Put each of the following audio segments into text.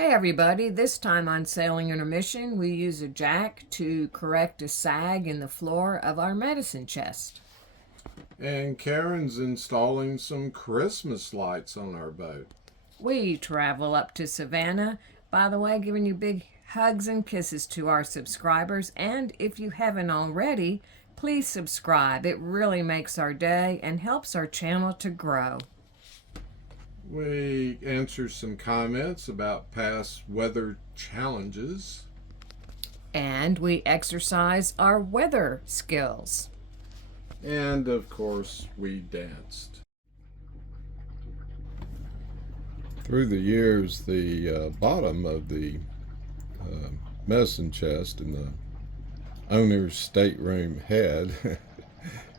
Hey everybody, this time on Sailing Intermission, we use a jack to correct a sag in the floor of our medicine chest. And Karen's installing some Christmas lights on our boat. We travel up to Savannah, by the way, giving you big hugs and kisses to our subscribers. And if you haven't already, please subscribe. It really makes our day and helps our channel to grow. We answer some comments about past weather challenges. And we exercise our weather skills. And of course, we danced. Through the years, the bottom of the medicine chest in the owner's stateroom head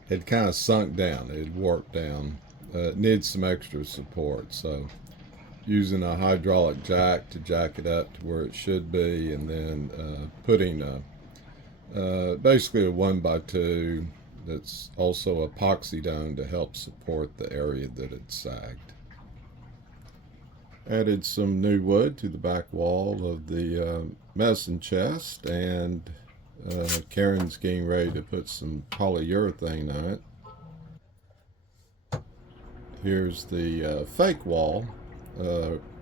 had kind of sunk down. It had warped down. It needs some extra support, so using a hydraulic jack to jack it up to where it should be, and then putting basically a 1x2 that's also epoxy done to help support the area that it sagged. Added some new wood to the back wall of the medicine chest, and Karen's getting ready to put some polyurethane on it. Here's the fake wall,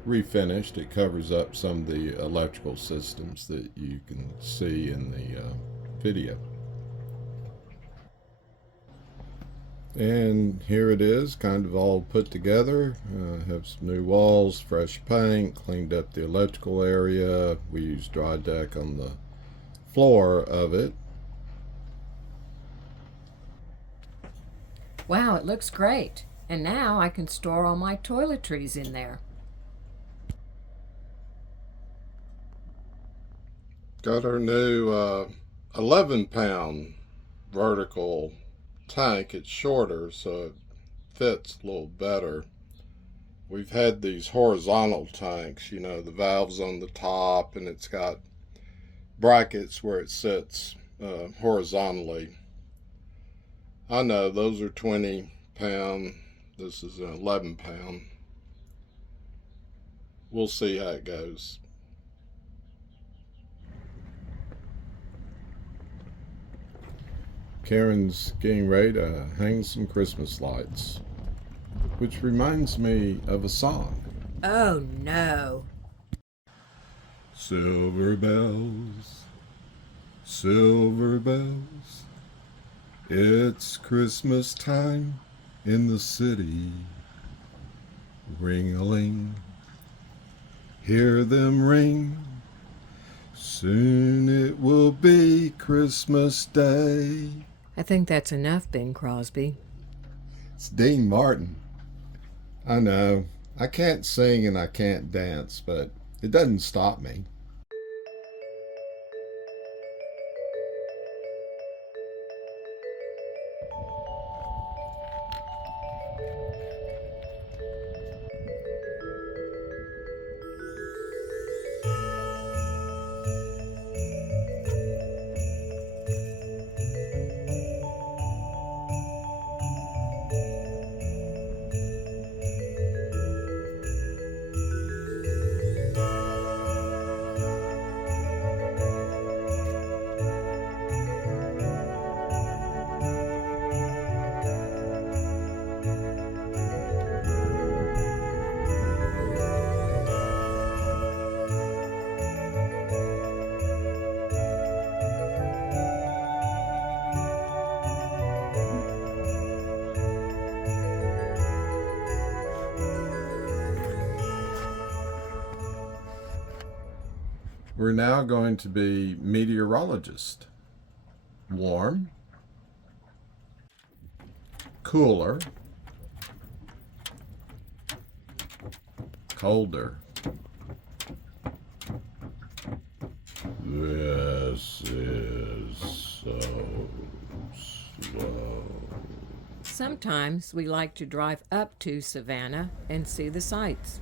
refinished. It covers up some of the electrical systems that you can see in the video. And here it is, kind of all put together. Have some new walls, fresh paint, cleaned up the electrical area. We used dry deck on the floor of it. Wow, it looks great. And now I can store all my toiletries in there. Got our new 11-pound vertical tank. It's shorter, so it fits a little better. We've had these horizontal tanks, you know, the valves on the top, and it's got brackets where it sits horizontally. I know those are 20-pound. This is an 11-pound. We'll see how it goes. Karen's getting ready to hang some Christmas lights, which reminds me of a song. Oh no. Silver bells, silver bells, it's Christmas time in the city. Ring-a-ling, hear them ring. Soon it will be Christmas Day. I think that's enough, Bing Crosby. It's Dean Martin. I know, I can't sing and I can't dance, but it doesn't stop me. We're now going to be meteorologist. Warm, cooler, colder. This is so slow. Sometimes we like to drive up to Savannah and see the sights.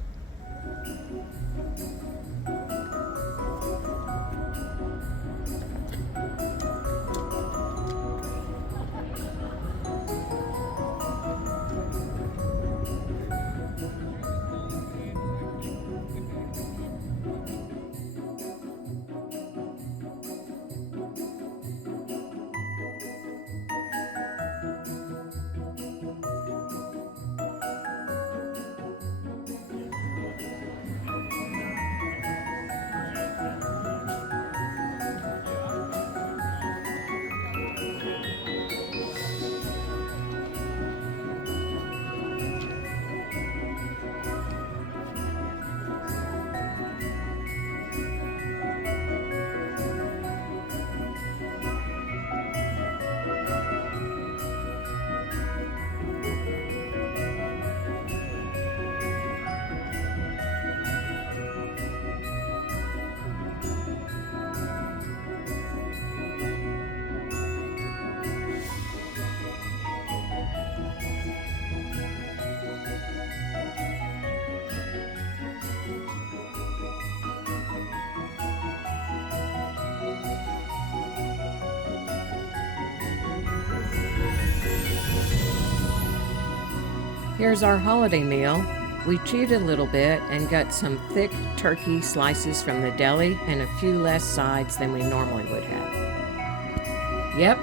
Here's our holiday meal. We cheated a little bit and got some thick turkey slices from the deli and a few less sides than we normally would have. Yep,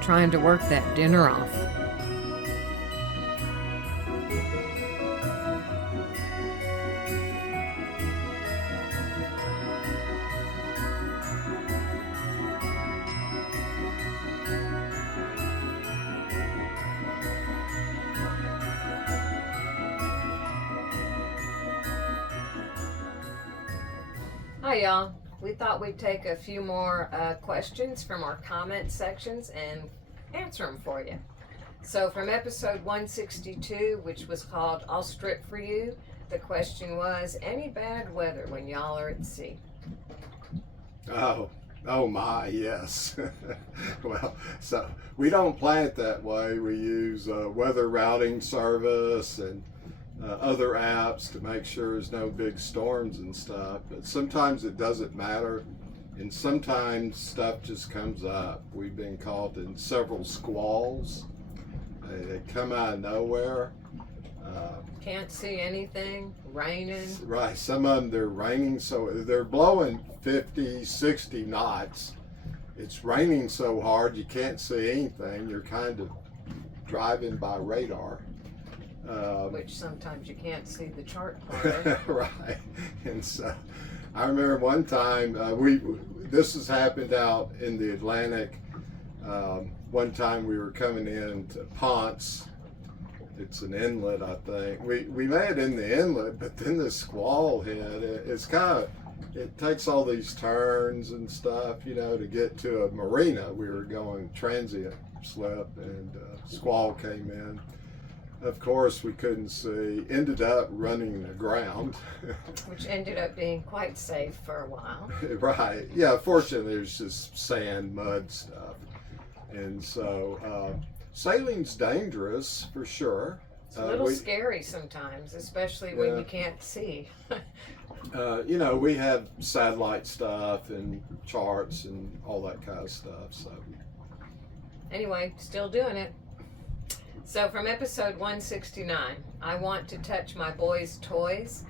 trying to work that dinner off. Hi y'all, we thought we'd take a few more questions from our comment sections and answer them for you. So from episode 162, which was called I'll Strip For You, the question was, any bad weather when y'all are at sea? Oh my, yes. Well, so we don't plan it that way. We use weather routing service and other apps to make sure there's no big storms and stuff, but sometimes it doesn't matter, and sometimes stuff just comes up. We've been caught in several squalls. They come out of nowhere. Can't see anything, raining. Right, some of them, they're raining, so they're blowing 50, 60 knots. It's raining so hard you can't see anything. You're kind of driving by radar. Which sometimes you can't see the chart part. Right, and so I remember one time this has happened out in the Atlantic. One time we were coming in to Ponce. It's an inlet, I think. We made it in the inlet, but then the squall hit. It takes all these turns and stuff, to get to a marina. We were going transient slip, and squall came in. Of course, we couldn't see, ended up running aground. Which ended up being quite safe for a while. Right. Yeah, fortunately, there's just sand, mud stuff. And so, sailing's dangerous, for sure. It's a little scary sometimes, especially when you can't see. We have satellite stuff and charts and all that kind of stuff. So, anyway, still doing it. So from episode 169, I want to touch my boys' toys.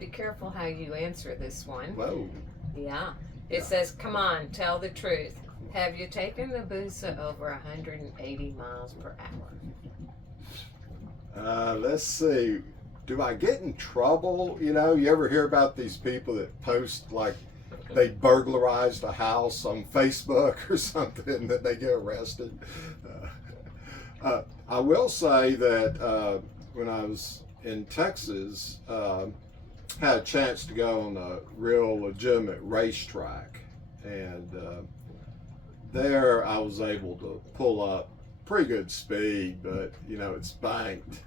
Be careful how you answer this one. Whoa. Yeah. It says, come on, tell the truth. Have you taken the Busa over 180 miles per hour? Let's see. Do I get in trouble? You ever hear about these people that post like they burglarized a house on Facebook or something that they get arrested? I will say that when I was in Texas, had a chance to go on a real legitimate racetrack, and there I was able to pull up pretty good speed, but it's banked,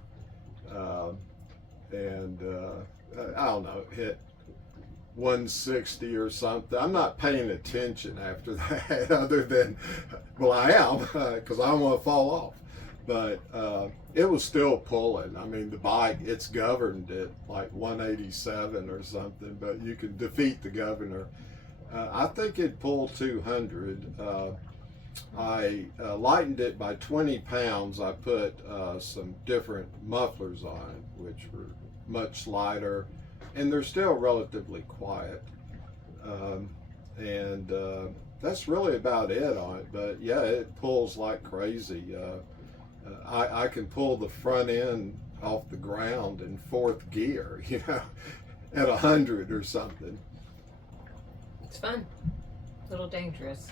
and I don't know, hit 160 or something. I'm not paying attention after that, other than, well, I am, because I don't want to fall off. But it was still pulling. I mean, the bike, it's governed at like 187 or something, but you can defeat the governor. I think it pulled 200. I lightened it by 20 pounds. I put some different mufflers on it, which were much lighter, and they're still relatively quiet. And that's really about it on it. But yeah, it pulls like crazy. I can pull the front end off the ground in fourth gear, at 100 or something. It's fun. A little dangerous.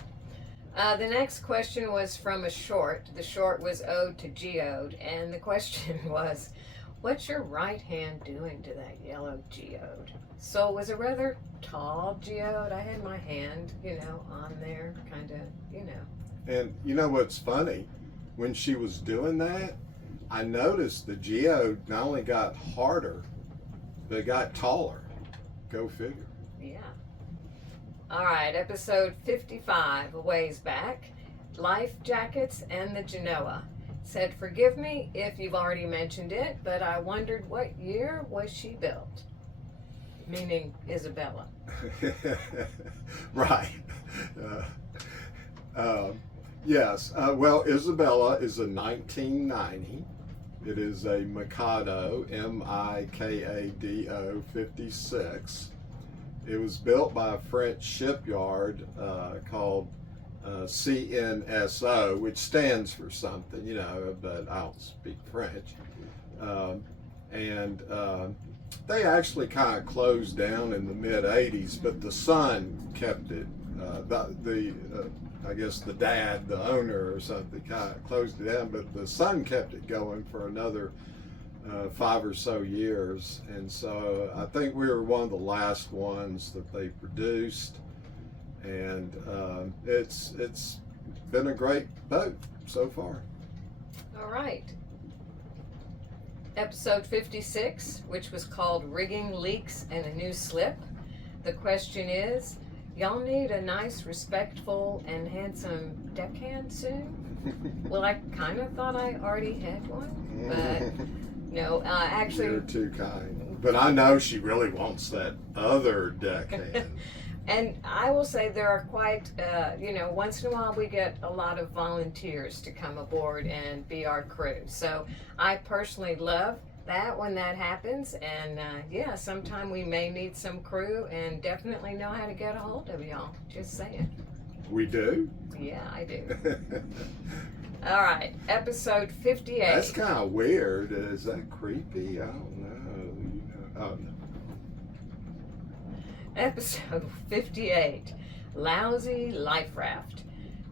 The next question was from a short. The short was ode to Geode, and the question was, what's your right hand doing to that yellow geode? So it was a rather tall geode. I had my hand, on there, kind of, And what's funny? When she was doing that, I noticed the geode not only got harder, but it got taller. Go figure. Yeah. All right, episode 55, a ways back. Life jackets and the Genoa. Said, forgive me if you've already mentioned it, but I wondered what year was she built? Meaning Isabella. Right. Yes. Well, Isabella is a 1990, It is a Mikado, Mikado 56. It was built by a French shipyard called CNSO, which stands for something, you know, but I don't speak French. They actually kind of closed down in the mid-'80s, but the son kept it. I guess the dad, the owner or something, kind of closed it down, but the son kept it going for another 5 or so years. And so I think we were one of the last ones that they produced. And it's been a great boat so far. All right. Episode 56, which was called Rigging Leaks and a New Slip. The question is, y'all need a nice, respectful, and handsome deckhand soon? Well, I kind of thought I already had one, but no, actually... You're too kind. But I know she really wants that other deckhand. And I will say there are quite, once in a while we get a lot of volunteers to come aboard and be our crew. So I personally love that when that happens. And sometime we may need some crew and definitely know how to get a hold of y'all. Just saying. We do? Yeah, I do. All right, episode 58. That's kind of weird. Is that creepy? I don't know. Oh, no. Episode 58, Lousy Life Raft.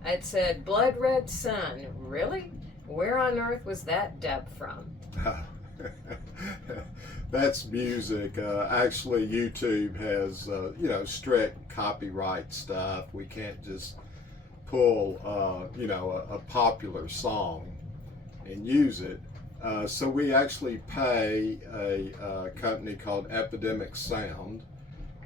It said, Blood Red Sun. Really? Where on earth was that dub from? That's music. Actually, YouTube has, strict copyright stuff. We can't just pull, a popular song and use it. So we actually pay a company called Epidemic Sound,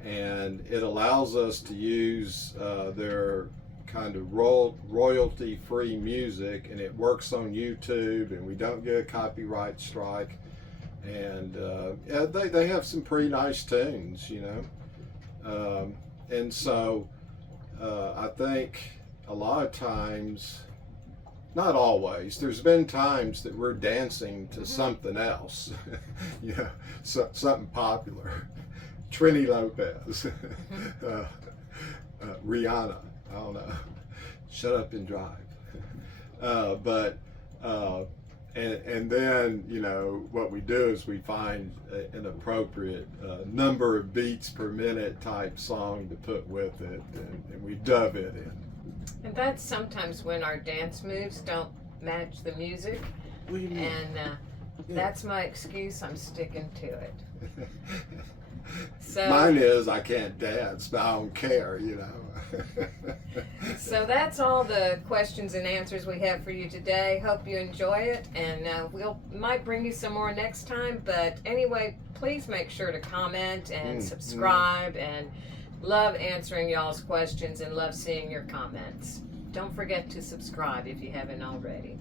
and it allows us to use their kind of royalty-free music, and it works on YouTube, and we don't get a copyright strike. And they have some pretty nice tunes, and so I think a lot of times, not always, there's been times that we're dancing to something else, something popular. Trini Lopez, Rihanna, I don't know, Shut Up and Drive. And then, what we do is we find an appropriate number of beats per minute type song to put with it, and we dub it in. And that's sometimes when our dance moves don't match the music. What do you mean? And that's my excuse. I'm sticking to it. So, mine is I can't dance, but I don't care, So that's all the questions and answers we have for you today. Hope you enjoy it, and might bring you some more next time. But anyway, please make sure to comment and subscribe, and love answering y'all's questions and love seeing your comments. Don't forget to subscribe if you haven't already.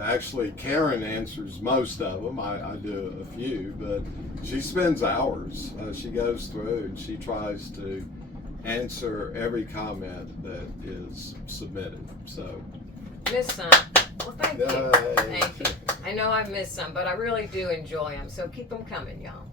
Actually Karen answers most of them. I do a few, but she spends hours. She goes through and she tries to answer every comment that is submitted. So missed some. Well, thank you. Thank you. I know I've missed some, but I really do enjoy them. So keep them coming, y'all.